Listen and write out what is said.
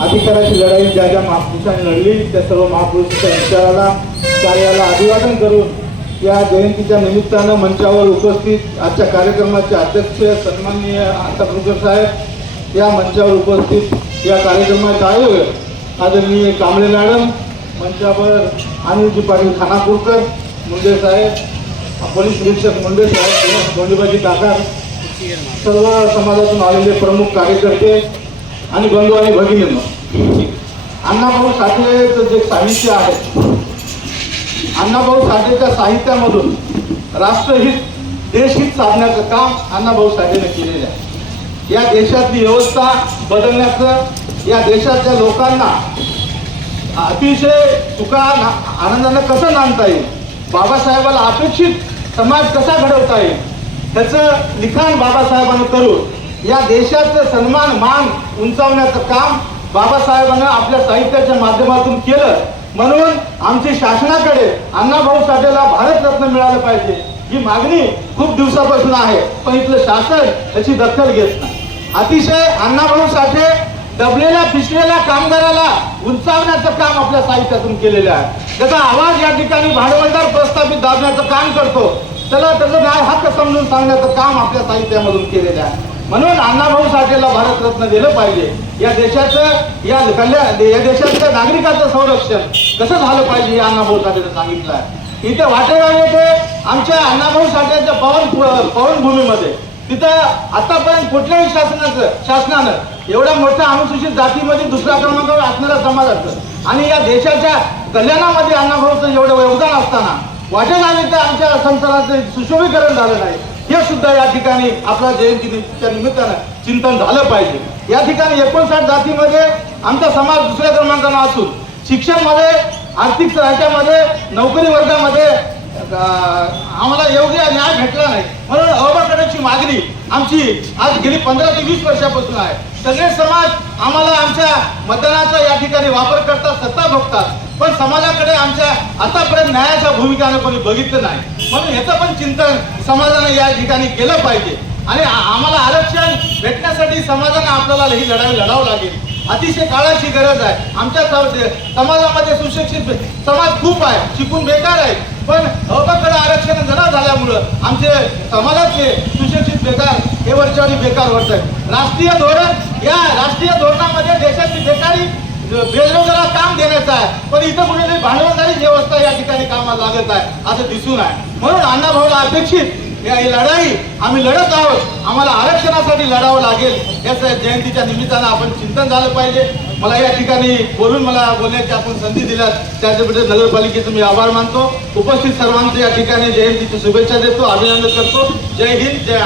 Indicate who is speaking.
Speaker 1: ज्या ज्या महापुरुषांनी लढली त्या सर्व महापुरुषांच्या विचाराला कार्याला अभिवादन करून या जयंतीच्या निमित्तानं मंचावर उपस्थित आजच्या कार्यक्रमाचे अध्यक्ष सन्माननीय अंताकृकर साहेब या मंचावर उपस्थित या कार्यक्रमाचे आयोजक आदरणीय कांबळे मॅडम मंचावर अनिलजी पाटील खानापूरकर मुंडे साहेब पोलीस निरीक्षक मुंडे साहेब गोंडीबाजी काका सर्व समाजातून आलेले प्रमुख कार्यकर्ते आणि बंधू आणि भगिनींनो अण्णाभाऊ साठेचं जे साहित्य आहे अण्णाभाऊ साठेच्या साहित्यामधून राष्ट्रहित देशहित साधण्याचं काम अण्णाभाऊ साठेने केलेलं आहे. या देशातली व्यवस्था बदलण्याचं या देशातल्या लोकांना अतिशय तुका आनंदानं कसं नांदता येईल? बाबासाहेबाला अपेक्षित समाज कसा घडवता येईल? त्याचं लिखाण बाबासाहेबांनी करून या देशाचं सन्मान मान उंचावण्याचं काम बाबासाहेबांना आपल्या साहित्याच्या माध्यमातून केलं. म्हणून आमची शासनाकडे अण्णाभाऊ साठेला भारतरत्न मिळालं पाहिजे. ही मागणी खूप दिवसापासून आहे पण इथलं शासन याची दखल घेत नाही. अतिशय अण्णाभाऊ साठे दबलेल्या पिसलेल्या कामगाराला उंचावण्याचं काम आपल्या साहित्यातून केलेलं आहे. त्याचा आवाज या ठिकाणी भांडवलदार प्रस्थापित दाबण्याचं काम करतो. त्याला त्याचं न्याय हक्क समजून सांगण्याचं काम आपल्या साहित्यामधून केलेलं आहे. म्हणून अण्णाभाऊ साठेला भारतरत्न दिलं पाहिजे. या देशाचं या कल्याण या देशाच्या नागरिकाचं संरक्षण कसं झालं पाहिजे हे अण्णाभाऊ साठेनं सांगितलं आहे. इथे वाटेगाव येथे आमच्या अण्णाभाऊ साठेच्या पवन पवनभूमीमध्ये तिथं आतापर्यंत कुठल्याही शासनाचं शासनानं एवढ्या मोठ्या अनुसूचित जातीमध्ये दुसऱ्या क्रमांकावर असणारा समाज असतं. आणि या देशाच्या कल्याणामध्ये अण्णाभाऊचं एवढं योगदान असताना वाटेगाव येथे आमच्या संसाराचं सुशोभीकरण झालं नाही. सुद्धा या ठिकाणी आपल्या जयंतीच्या निमित्तानं चिंतन झालं पाहिजे. या ठिकाणी एकोणसाठ जातीमध्ये आमचा समाज दुसऱ्या क्रमांकानं असून शिक्षणमध्ये आर्थिक ह्याच्यामध्ये नोकरी वर्गामध्ये आम्हाला योग्य न्याय भेटला नाही. म्हणून करण्याची मागणी आमची आज गेली पंधरा ते वीस वर्षापासून आहे. सगळे समाज आम्हाला आमच्या मतदानाचा या ठिकाणी वापर करतात सत्ता भोगतात. पण समाजाकडे आमच्या आतापर्यंत न्यायाच्या भूमिकानं कोणी बघितलं नाही. म्हणून ह्याचं पण चिंतन समाजानं या ठिकाणी केलं पाहिजे. आणि आम्हाला आरक्षण भेटण्यासाठी समाजानं आपल्याला ही लढाई लढावं लागेल. अतिशय काळाची गरज आहे. आमच्या समाजामध्ये सुशिक्षित समाज खूप आहे. शिकून बेकार आहे. पण अबकड आरक्षण जरा झाल्यामुळं आमचे समाजातले सुशिक्षित बेकार हे वर्षावरी बेकार होत आहे राष्ट्रीय धोरण या राष्ट्रीय धोरणामध्ये देशाची बेकारी बेरोजगार काम देण्याचं आहे. पण इथं कुठेतरी भांडवलदारी व्यवस्था या ठिकाणी कामाला लागत आहे असं दिसून आहे. म्हणून अण्णाभाऊला अपेक्षित या ही लढाई आम्ही लढत आहोत. आम्हाला आरक्षणासाठी लढावं लागेल याचं जयंतीच्या निमित्तानं आपण चिंतन झालं पाहिजे. मला या ठिकाणी बोलून मला बोलण्याची आपण संधी दिल्यात. त्याच्याबद्दल नगरपालिकेचं मी आभार मानतो. उपस्थित सर्वांचं या ठिकाणी जयंतीची शुभेच्छा देतो अभिनंदन करतो. जय हिंद जय